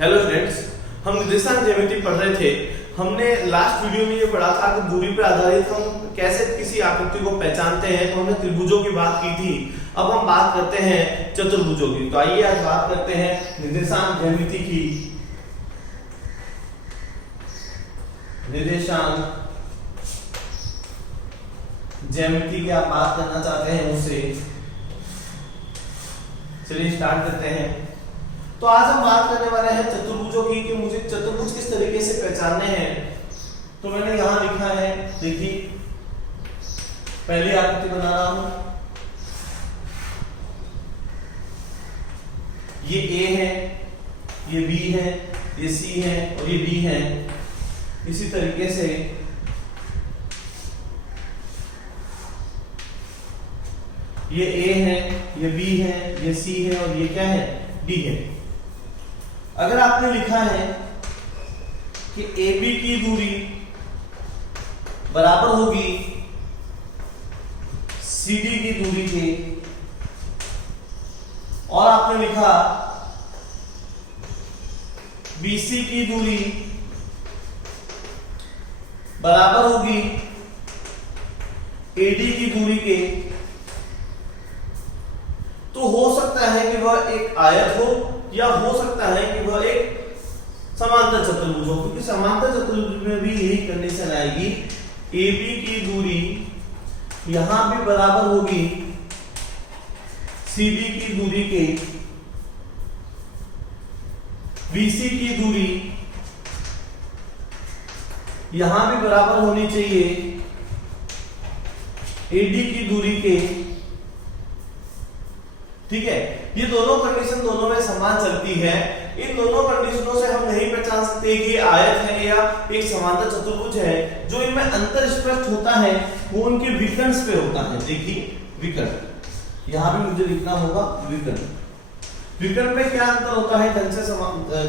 Hello friends, हम निर्देशांक ज्यामिति पढ़ रहे थे। हमने लास्ट वीडियो में ये पढ़ा था कि दूरी पर आधारित हम कैसे किसी आकृति को पहचानते हैं। तो हमने त्रिभुजों की बात की थी। अब हम बात करते हैं चतुर्भुजों की। तो आइए आज बात करते हैं निर्देशांक ज्यामिति की। निर्देशांक ज्यामिति की आप बात करना चाहते हैं उससे। चलिए स्टार्ट करते हैं। तो आज हम बात करने वाले हैं चतुर्भुजों की कि मुझे चतुर्भुज किस तरीके से पहचानने हैं। तो मैंने यहां लिखा है, देखिए पहली आकृति बना रहा हूं। ये ए है, ये बी है, ये सी है और ये डी है। इसी तरीके से ये ए है, ये बी है, ये सी है और ये क्या है, डी है। अगर आपने लिखा है कि ए बी की दूरी बराबर होगी सी डी की दूरी के, और आपने लिखा बी सी की दूरी बराबर होगी ए डी की दूरी के, तो हो सकता है कि वह एक आयत हो या हो सकता है कि वह एक समांतर चतुर्भुज हो। क्योंकि समांतर चतुर्भुज में भी यही कंडीशन आएगी, ए बी की दूरी यहां भी बराबर होगी सी डी की दूरी के, बी सी की दूरी यहां भी बराबर होनी चाहिए ए डी की दूरी के। ठीक है, ये दोनों कंडीशन दोनों में समान चलती है। इन दोनों कंडीशनों से हम नहीं पहचान सकते कि आयत है या एक समांतर चतुर्भुज है। जो इनमें अंतर स्पष्ट होता है वो उनके विकर्ण पे होता है। देखिए विकर्ण, यहां भी मुझे लिखना होगा विकर्ण। विकर्ण में क्या अंतर होता है, ढंग से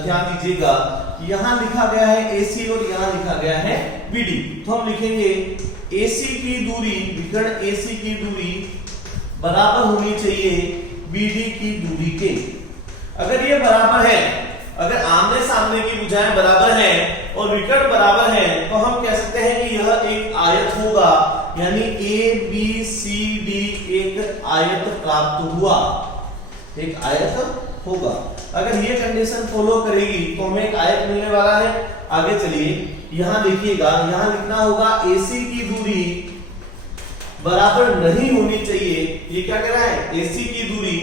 ध्यान दीजिएगा। यहां लिखा गया है AC और यहां लिखा गया है BD। तो हम लिखेंगे AC की दूरी, विकर्ण AC की दूरी बराबर होनी चाहिए BD की दूरी के। अगर ये बराबर है, अगर आमने सामने की भुजाएं बराबर हैं और विकर्ण बराबर हैं, तो हम कह सकते हैं कि यह एक आयत होगा। यानी ABCD एक आयत प्राप्त हुआ, एक आयत होगा। अगर ये कंडीशन फॉलो करेगी तो हमें एक आयत मिलने वाला है। आगे चलिए, यहां देखिएगा, यहां लिखना होगा AC की दूरी बराबर नहीं होनी चाहिए। ये क्या कह रहा है, AC की दूरी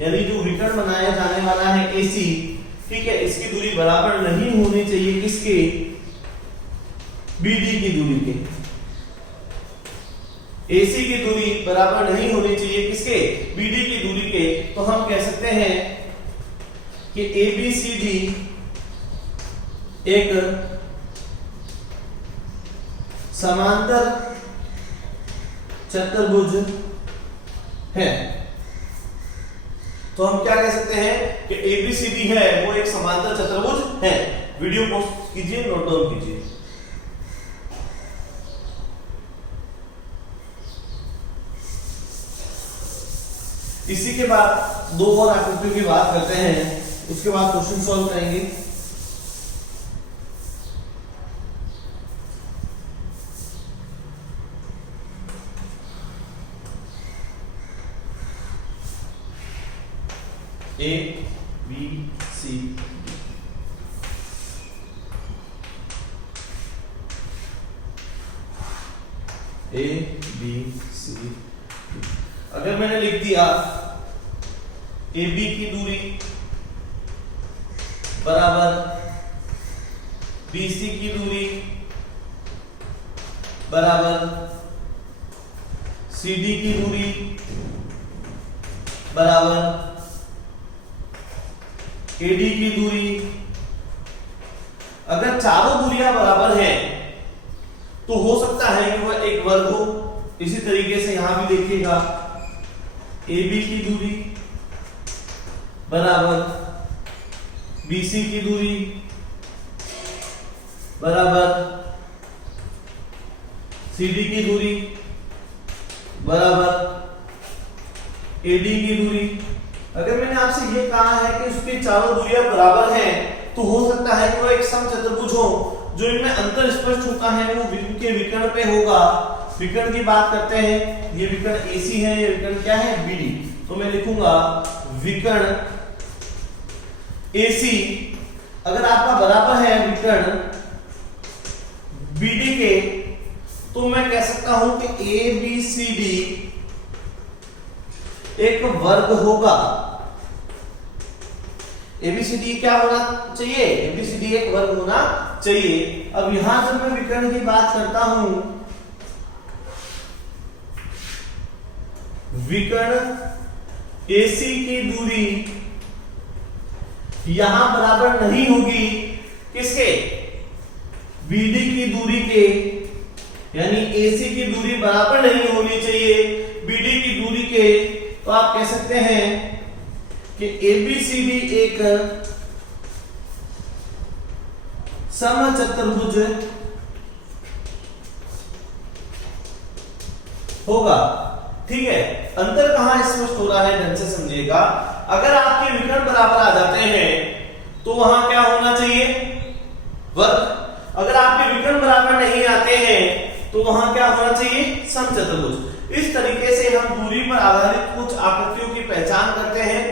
यानी जो विकर्ण बनाया जाने वाला है AC, ठीक है, इसकी दूरी बराबर नहीं होनी चाहिए किसके, BD की दूरी के। AC की दूरी बराबर नहीं होनी चाहिए किसके, BD की दूरी के। तो हम कह सकते हैं कि ABCD एक समांतर चतुर्भुज है। तो हम क्या कह सकते हैं कि ABCD है वो एक समांतर चतुर्भुज है। वीडियो पॉज कीजिए, नोट डाउन कीजिए। इसी के बाद दो और आकृतियों की बात करते हैं, उसके बाद क्वेश्चन सॉल्व करेंगे। A B C D। A B C D। अगर मैंने लिख दिया AB की दूरी बराबर BC की दूरी बराबर CD की दूरी बराबर AD की दूरी, अगर चारों दूरियां बराबर हैं तो हो सकता है कि वह एक वर्ग हो। इसी तरीके से यहां भी देखिएगा, AB की दूरी बराबर BC की दूरी बराबर CD की दूरी बराबर AD की दूरी। अगर मैंने आपसे ये कहा है कि उसकी चारों दूरियां बराबर हैं तो हो सकता है कि वो एक समचतुर्भुज हो जो इनमें अंतर स्पष्ट होता है वो इनके विकर्ण पे होगा। विकर्ण की बात करते हैं, ये विकर्ण AC है, ये विकर्ण क्या है BD। तो मैं लिखूंगा विकर्ण AC अगर आपका बराबर है विकर्ण BD के, तो मैं कह सकता हूं कि ABCD एक वर्ग होगा। ABCD क्या होना चाहिए? ABCD एक वर्ग होना चाहिए। अब यहां जब मैं विकर्ण की बात करता हूं, विकर्ण AC की दूरी यहां बराबर नहीं होगी किसके? BD की दूरी के, यानी AC की दूरी बराबर नहीं होनी चाहिए BD की दूरी के। तो आप कह सकते हैं कि ABCD एक समचतुर्भुज होगा। ठीक है, अंतर कहां स्पष्ट हो रहा है ढंग से समझिएगा। अगर आपके विकर्ण बराबर आ जाते हैं तो वहां क्या होना चाहिए? वर्ग। अगर आपके विकर्ण बराबर नहीं आते हैं तो वहां क्या होना चाहिए? समचतुर्भुज। इस तरीके से हम दूरी पर आधारित कुछ आकृतियों की पहचान करते हैं।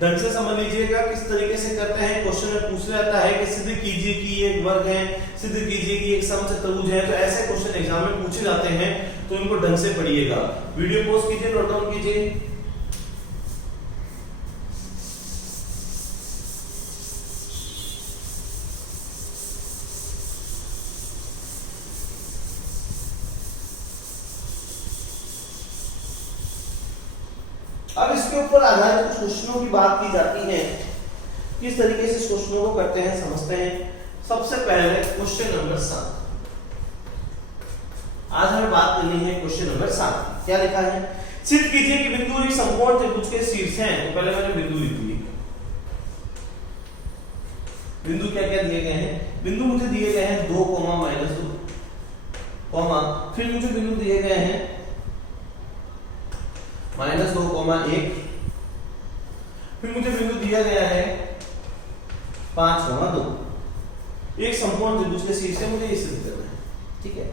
ढंग से समझ लीजिएगा किस तरीके से करते हैं। क्वेश्चन में पूछ जाता है कि सिद्ध कीजिए कि ये एक वर्ग है, सिद्ध कीजिए कि एक समचतुर्भुज है। तो ऐसे क्वेश्चन एग्जाम में पूछे जाते हैं, तो इनको ढंग से पढ़िएगा। वीडियो पॉज कीजिए, नोट डाउन कीजिए। अब इसके ऊपर आधारित कुछ क्वेश्चनों की बात की जाती है, किस तरीके से इस क्वेश्चनों को करते हैं समझते हैं। सबसे पहले क्वेश्चन नंबर 7। आज हमें बात करनी है क्वेश्चन नंबर 7। क्या लिखा है? सिद्ध कीजिए कि बिंदु एक समकोण त्रिभुज के शीर्ष हैं। तो पहले मैंने बिंदु लिख दिए। बिंदु क्या क्या दिए गए हैं? बिंदु मुझे दिए गए हैं 2, -2, फिर मुझे बिंदु दिए गए हैं -2, 1, फिर मुझे बिंदु दिया गया है 5, 2। एक समकोण त्रिभुज के शीर्ष से मुझे ये सिद्ध करना है। ठीक है,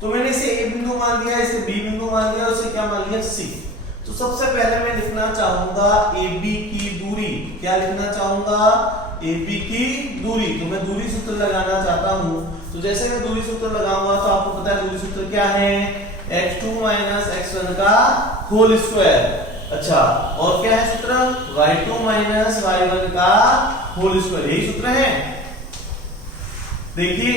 तो मैंने इसे A बिंदु मान लिया, इसे B बिंदु मान लिया, इसे क्या मान लिया? C। तो सबसे पहले मैं लिखना चाहूंगा AB की दूरी। क्या लिखना चाहूंगा? AB की दूरी। तो मैं दूरी सूत्र लगाना चाहता हूं। तो जैसे मैं दूरी सूत्र लगाऊंगा तो आपको पता है दूरी सूत्र क्या है? x2 - x1 का होल स्क्वायर। अच्छा, और क्या है सूत्र? y2 - y1 का होल स्क्वायर। यही सूत्र है। देखिए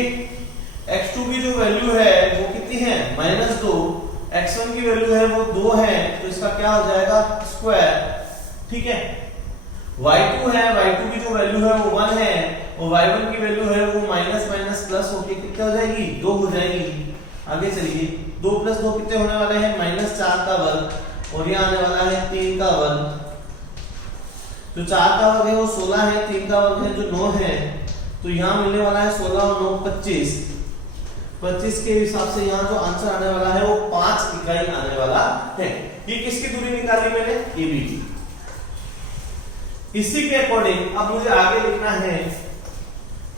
x2 की जो वैल्यू है वो कितनी है? -2। x1 की वैल्यू है वो 2 है, तो इसका क्या हो जाएगा? स्क्वायर। ठीक है, y2 है, y2 की जो वैल्यू है वो 1 है, और y1 की वैल्यू है वो माइनस माइनस प्लस होके कितने हो जाएगी? 2 हो जाएगी। आगे चलिए, 2 + 2 कितने होने वाले हैं? -4 का वर्ग, और यहाँ आने वाला है 3 का वर्ग। जो 4 का वर्ग है वो 16 है, 3 का वर्ग है जो 9 है, तो यहाँ मिलने वाला है 16 और 9 25। 25 के हिसाब से यहाँ जो आंसर आने वाला है वो 5 इकाई आने वाला है। ये किसकी दूरी निकाली मैंने? AB की। इसी के अकॉर्डिंग अब मुझे आगे लिखना है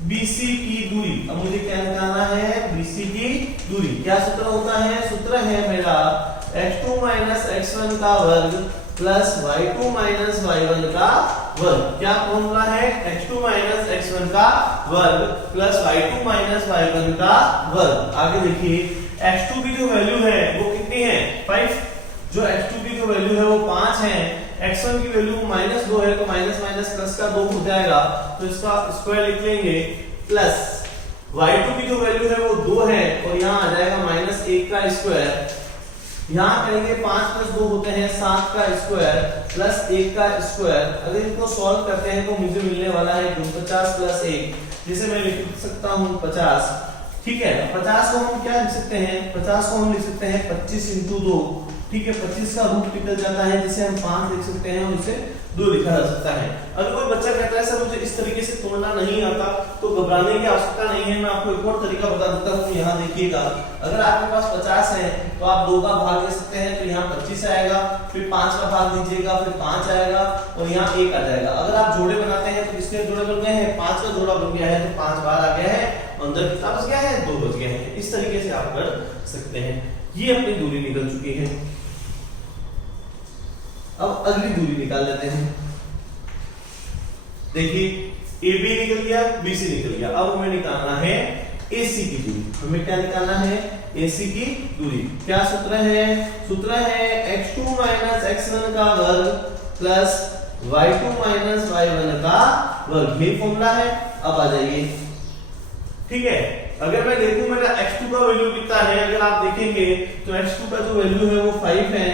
BC की दूरी। अब मुझे क्या निकालना है? BC की दूरी। क्या सूत्र होता है? सूत्र है मेरा x2 - x1 का वर्ग प्लस y2 - y1 का वर्ग। क्या फॉर्मूला है? x2 - x1 का वर्ग प्लस y2 - y1 का वर्ग। आगे देखिए, x2 की जो वैल्यू है वो कितनी है? 5। जो x2 की जो वैल्यू है वो 5 है, x1 की वैल्यू -2 है, तो माइनस माइनस प्लस का 2 हो जाएगा, तो इसका स्क्वायर लिख लेंगे, प्लस y2 की जो वैल्यू है वो 2 है, और यहाँ आ जाएगा -1 का स्क्वायर। यहाँ करेंगे 5 + 2 होते हैं 7 का स्क्वायर प्लस 1 का स्क्वायर। अगर इनको सॉल्व करते हैं तो मुझे मिलने वाला है 50 + 1, जिसे मैं लिख सकता हूँ 50। ठीक है, 50 को हम क्या लिख सकते हैं? 50 को हम लिख सकते हैं 25 × 2। ठीक है, 25 का रूट निकल जाता है, जिसे हम 5 लिख सकते हैं और इसे 2 लिखा जा सकता है। अगर कोई बच्चा कहता है सर मुझे इस तरीके से तोड़ना नहीं आता, तो घबराने की आवश्यकता नहीं है, मैं आपको एक और तरीका बता देता हूँ। यहाँ देखिएगा, अगर आपके पास 50 है तो आप 2 का भाग ले सकते हैं, तो यहाँ 25 आएगा, फिर 5 का भाग दीजिएगा, फिर 5 आएगा और यहाँ 1 आ जाएगा। अगर आप जोड़े बनाते हैं तो किसके जोड़े बन गए हैं, 5 का जोड़ा बन गया है, तो 5 बार आ गया है, अंदर कितना बच गया है, 2 बच गया है। इस तरीके से आप कर सकते हैं। ये अपनी दूरी निकल चुकी है। अब अगली दूरी निकाल लेते हैं। देखिए AB निकल गया, BC निकल गया। अब हमें निकालना है AC की दूरी। हमें क्या निकालना है, AC की दूरी। क्या सूत्र है, सूत्र है x2 - x1 का वर्ग प्लस y2 - y1 का वर्ग। ये फॉर्मूला है। अब आ जाइए, ठीक है। अगर मैं देखूं मेरा x2 का वैल्यू कितना है, अगर आप देखेंगे तो x2 का जो वैल्यू है वो 5 है,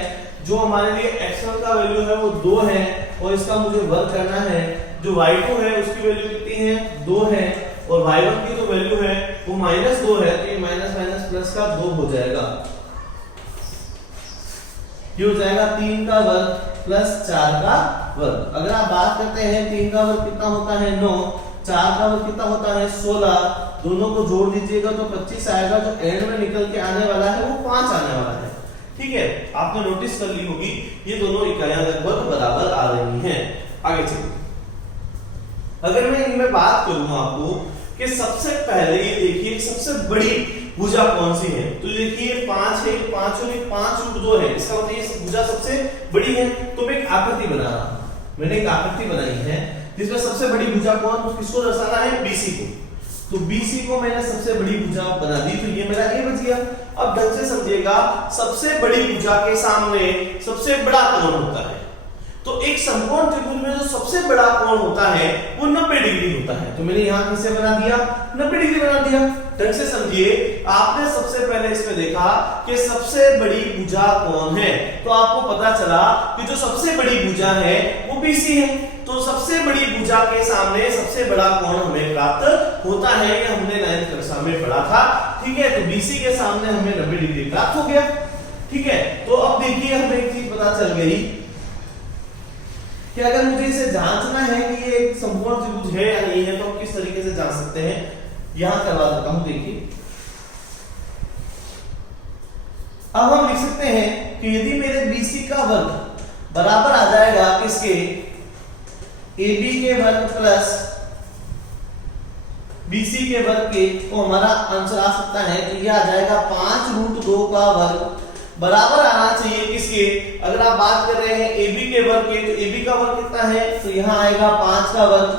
जो हमारे लिए x1 का वैल्यू है वो 2 है, और इसका मुझे वर्ग करना है। जो y2 है उसकी वैल्यू कितनी है, 2 है, और y1 की जो वैल्यू है वो -2 है, तो ये माइनस माइनस प्लस का 2 हो जाएगा। ये हो जाएगा 3 का वर्ग प्लस 4 का वर्ग। अगर आप बात करते हैं 3 का वर्ग कितना होता है, 9, 4 का वर्ग कितना होता है, 16, दोनों को जोड़ दीजिएगा तो 25 आएगा। जो एंड में निकल के आने वाला है वो 5 आने वाला है। ठीक है, आपने नोटिस कर ली होगी ये दोनों इकाइयां लगभग बराबर आ रही हैं। आगे चलिए, अगर मैं इनमें बात करूं आपको कि सबसे पहले ये देखिए सबसे बड़ी भुजा कौन सी है, तो देखिए 5 है, 5 और 5√2 है, इसका मतलब ये भुजा सबसे बड़ी है। तो मैं एक आकृति बना रहा हूं, मैंने एक आकृति बनाई है जिसमें सबसे बड़ी भुजा कौन, किसको दर्शाना है, BC को। तो BC को मैंने सबसे बड़ी भुजा बना दी, तो ये मेरा A बच गया। अब ढंग से समझिएगा, सबसे बड़ी भुजा के सामने सबसे बड़ा कोण होता है। तो एक समकोण त्रिभुज में जो सबसे बड़ा कोण होता है वो 90 डिग्री होता है। तो मैंने यहां किसे बना दिया, 90 डिग्री बना दिया। ढंग से समझिए, आपने सबसे पहले इसमें देखा कि सबसे बड़ी भुजा कौन है, तो आपको पता चला कि जो सबसे बड़ी भुजा है वो BC है। तो सबसे बड़ी भुजा के सामने सबसे बड़ा कोण हमें प्राप्त होता है, ये हमने 9th कक्षा में पढ़ा था। ठीक है, तो BC के सामने हमें 90 डिग्री प्राप्त हो गया। ठीक है, तो अब देखिए हमें एक चीज पता चल गई कि अगर मुझे इसे जांचना है कि ये एक समकोण त्रिभुज है या नहीं है, तो हम किस तरीके से जांच सकते हैं, यहां करवा देता हूं। देखिए, अब हम लिख सकते हैं कि यदि मेरे BC का वर्ग बराबर आ जाएगा किसके, AB के वर्ग प्लस BC के वर्ग के, तो हमारा आंसर आ सकता है, तो यह आ जाएगा 5√2 का वर्ग बराबर आना चाहिए किसके, अगर आप बात कर रहे हैं AB के वर्ग के, तो AB का वर्ग कितना है, तो यहाँ आएगा 5 का वर्ग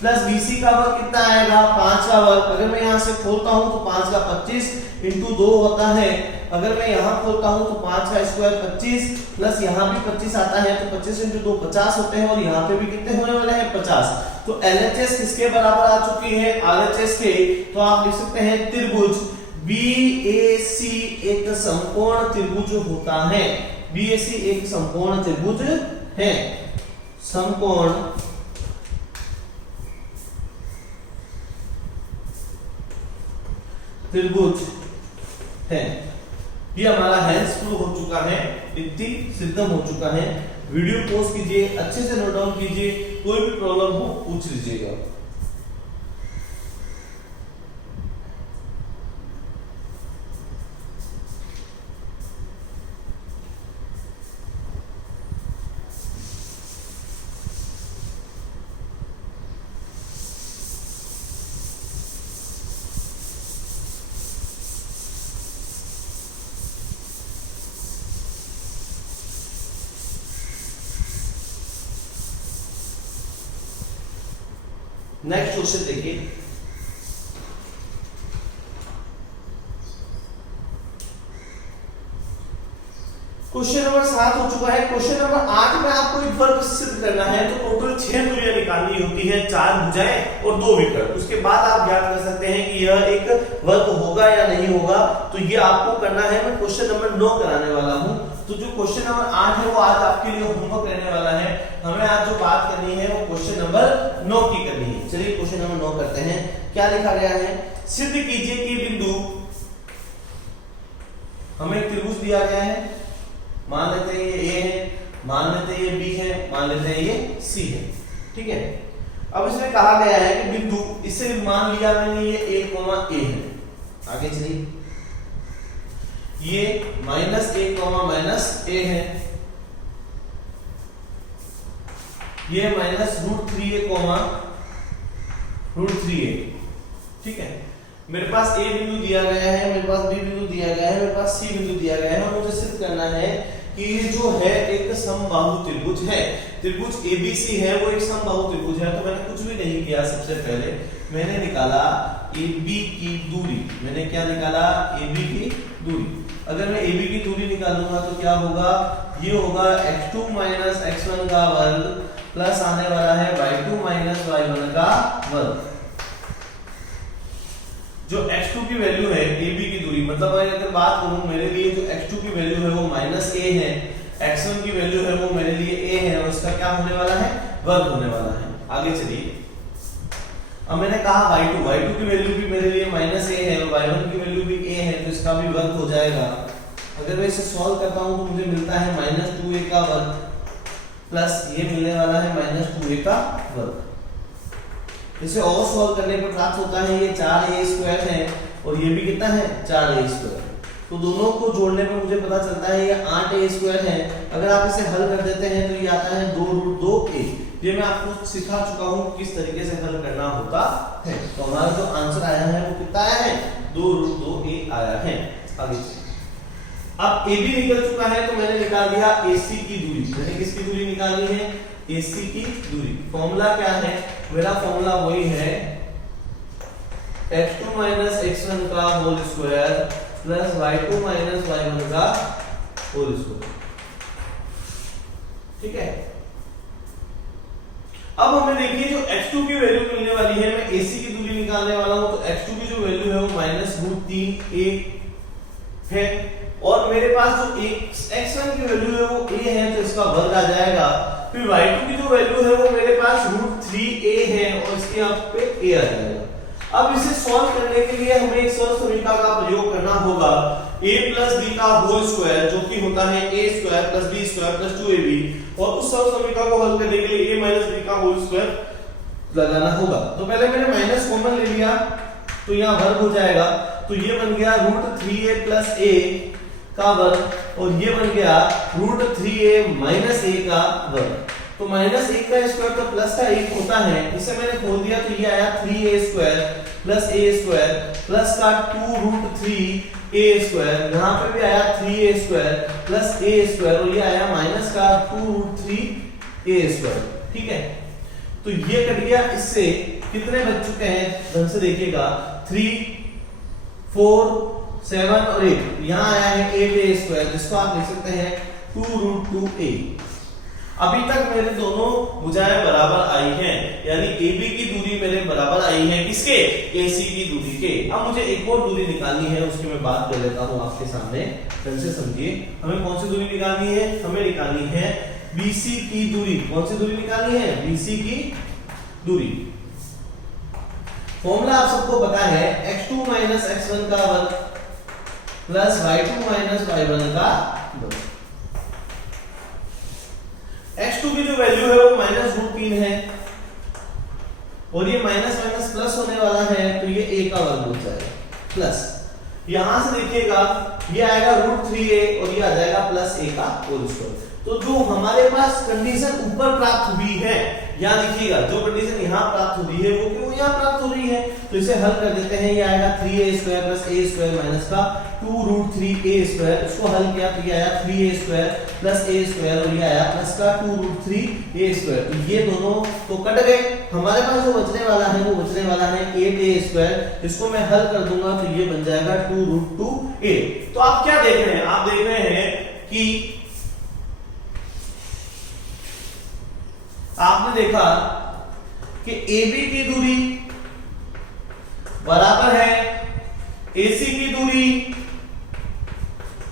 प्लस BC का वर्ग कितना आएगा, 5 का वर्ग। अगर मैं यहाँ से खोलता हूँ तो 5 का 25 इंटू 2 होता है। अगर मैं यहाँ खोलता हूँ तो 5 का स्क्वायर 25 प्लस यहाँ भी 25 आता है, तो 25 इंटू 2 50 होते हैं, और यहाँ पे भी कितने होने वाले हैं, 50। तो LHS किसके बराबर आ चुकी है, RHS के। तो आप लिख सकते हैं त्रिभुज BAC एक समकोण त्रिभुज होता है। BAC एक समकोण त्रिभुज है, समकोण त्रिभुज है। ये हमारा हैंड्स प्रूव हो चुका है, इतनी सिद्धम हो चुका है। वीडियो पॉज कीजिए, अच्छे से नोट डाउन कीजिए, कोई भी प्रॉब्लम हो पूछ लीजिएगा। नेक्स्ट क्वेश्चन देखिए, क्वेश्चन नंबर 7 हो चुका है। क्वेश्चन नंबर 8 में आपको एक वर्ग सिद्ध करना है, तो टोटल 6 दूरियां निकालनी होती है, 4 भुजाएं और 2 विकर्ण। उसके बाद आप ज्ञात कर सकते हैं कि यह एक वर्ग होगा या नहीं होगा। तो ये आपको करना है। मैं क्वेश्चन नंबर 9 कराने वाला हूं। तो जो क्वेश्चन नंबर 8 है वो आज आपके लिए होमवर्क रहने वाला है। हमें आज जो बात करनी है वो क्वेश्चन नंबर 9 की करनी है। चलिए क्वेश्चन नंबर 9 करते हैं। क्या लिखा गया है, सिद्ध कीजिए कि बिंदु, हमें त्रिभुज दिया गया है, मान लेते हैं ये A है, मान लेते हैं ये B है, मान लेते हैं ये C है, ठीक है। अब इसमें कहा गया है कि बिंदु, इसे मान लिया मैंने ये A, A है। आगे चलिए, ये -1, -A है, ये -√3a, √3a, ठीक है। मेरे पास A बिंदु दिया गया है, मेरे पास B बिंदु दिया गया है, मेरे पास C बिंदु दिया गया है, और मुझे सिद्ध करना है कि ये जो है एक समबाहु त्रिभुज है। त्रिभुज ABC है, वो एक समबाहु त्रिभुज है। तो मैंने कुछ भी नहीं किया, सबसे पहले मैंने निकाला AB की दूरी। मैंने क्या निकाला? AB की दूरी। अगर मैं AB की दूरी निकालूंगा तो क्या होगा? ये होगा x2 - x1 का वर्ग प्लस आने वाला है y2 - y1 का वर्ग। जो x2 की वैल्यू है AB की दूरी, मतलब अगर बात करूं, मेरे लिए जो x2 की वैल्यू है वो -a है, x1 की वैल्यू है वो मेरे लिए a है, और उसका क्या होने वाला है? वर्ग होने वाला है। आगे चलिए, अब मैंने कहा y2 की वैल्यू भी मेरे लिए -a है और y1 की वैल्यू भी a है, तो इसका भी वर्ग हो जाएगा। अगर मैं इसे सॉल्व करता हूं तो मुझे मिलता है -2a का वर्ग प्लस ये मिलने वाला है -2a का वर्ग। इसे और सॉल्व करने पर प्राप्त होता है ये 4a² है, और ये भी कितना है? 4a²। तो दोनों को जोड़ने पर मुझे पता चलता है ये 8a² है। अगर आप इसे हल कर देते हैं तो ये आता है 2√2a। ये मैं आपको सिखा चुका हूं किस तरीके से हल करना होता है। तो हमारा जो आंसर आया है वो कितना आया है? 2√2a आया है। आगे अब AB निकल चुका है, तो मैंने निकाल दिया AC की दूरी। मैंने किसकी दूरी निकाली है? AC की दूरी। फॉर्मूला क्या है? मेरा फॉर्मूला वही है x2 - x1 का whole square plus y2 - y1 का होल स्क्वायर, ठीक है। अब हमें देखिए जो x2 की वैल्यू मिलने वाली है, मैं AC की दूरी निकालने वाला हूं, तो x2 की जो वैल्यू है वो -√3a है, और मेरे पास जो x1 की वैल्यू है वो a है, तो इसका वर्ग आ जाएगा। फिर y2 की जो वैल्यू है वो मेरे पास √3a है, और इसके यहाँ पे a आ जाएगा। अब इसे सॉल्व करने के लिए हमें एक सरल समीकरण का प्रयोग करना होगा, a + b का होल स्क्वायर, जो कि होता है a² + b² + 2ab, और उस सरल समीकरण को हल करने के लिए a - b का होल स्क्वायर लगाना होगा। तो पहले मैंने माइनस कॉमन ले लिया, तो यहाँ वर्ग हो जाएगा, तो ये बन गया √3a + a का वर्ग, और ये बन गया √3a - a का वर्ग। तो -1 का स्क्वायर तो प्लस का 1 होता है, इसे मैंने खोल दिया तो ये आया 3a² + a² प्लस का 2√3a², यहाँ पे भी आया 3a² + a², और ये आया माइनस का 2√3a², ठीक है। तो ये कट गया, इससे कितने बच चुके हैं ढंग से देखिएगा, 3, 4, 7 और 8। यहाँ आया है 8a², जिसको आप लिख सकते हैं 2√2a। अभी तक मेरे दोनों भुजाएं बराबर आई हैं, यानी AB की दूरी मेरे बराबर आई है किसके? AC की दूरी के। अब मुझे एक और दूरी निकालनी है, उसकी मैं बात कर लेता हूं आपके सामने, ढंग से समझिए। हमें कौन सी दूरी निकालनी है? हमें निकालनी है BC की दूरी। कौन सी दूरी निकालनी है? BC की दूरी। फॉर्मूला आप सबको पता है, x2 - x1 का वर्ग प्लस y2 - y1 का वर्ग। x2 की जो वैल्यू है वो -√3 है, और ये माइनस माइनस प्लस होने वाला है, तो ये a का वर्ग हो जाएगा प्लस, यहां से देखिएगा ये आएगा √3a और ये आ जाएगा प्लस a का होल स्क्वायर। तो जो हमारे पास कंडीशन ऊपर प्राप्त हुई है, यहां देखिएगा जो कंडीशन यहां प्राप्त हुई है वो क्यों यहां प्राप्त हो रही है, तो इसे हल कर देते हैं। ये आएगा 3a² + a² माइनस का 2√3a², इसको हल किया तो ये आया 3a² + a², और ये आया प्लस का 2√3a²। तो ये दोनों तो कट गए, हमारे पास जो बचने वाला है वो बचने वाला है 8a²। इसको मैं हल कर दूंगा तो ये बन जाएगा 2√2a। तो आप क्या देख रहे हैं? आप देख रहे हैं कि आपने देखा कि AB की दूरी बराबर है AC की दूरी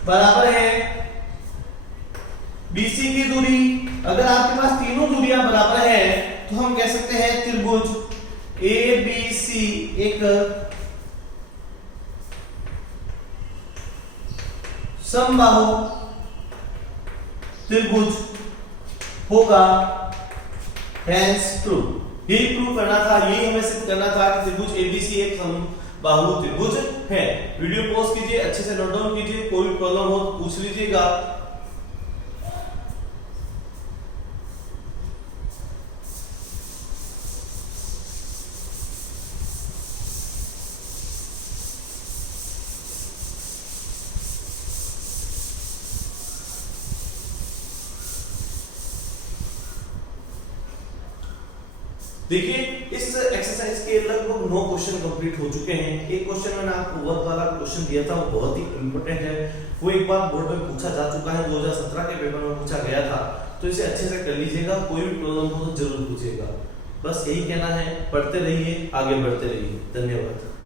बराबर है BC की दूरी। अगर आपके पास तीनों दूरियां बराबर है तो हम कह सकते हैं त्रिभुज ABC एक समबाहु त्रिभुज होगा, हेंस ट्रू। यही प्रूव करना था, यही हमें सिद्ध करना था कि त्रिभुज एबीसी एक समबाहु त्रिभुज है। वीडियो पॉज कीजिए, अच्छे से नोट डाउन कीजिए, कोई भी प्रॉब्लम हो तो पूछ लीजिएगा। देखिए इस एक्सरसाइज के लगभग 9 क्वेश्चन कंप्लीट हो चुके हैं। एक क्वेश्चन मैंने आपको वर्क वाला क्वेश्चन दिया था, वो बहुत ही इंपॉर्टेंट है, वो एक बार बोर्ड में पूछा जा चुका है, 2017 के पेपर में पूछा गया था, तो इसे अच्छे से कर लीजिएगा। कोई भी प्रॉब्लम हो तो जरूर पूछिएगा। बस यही कहना है, पढ़ते रहिए, आगे बढ़ते रहिए। धन्यवाद।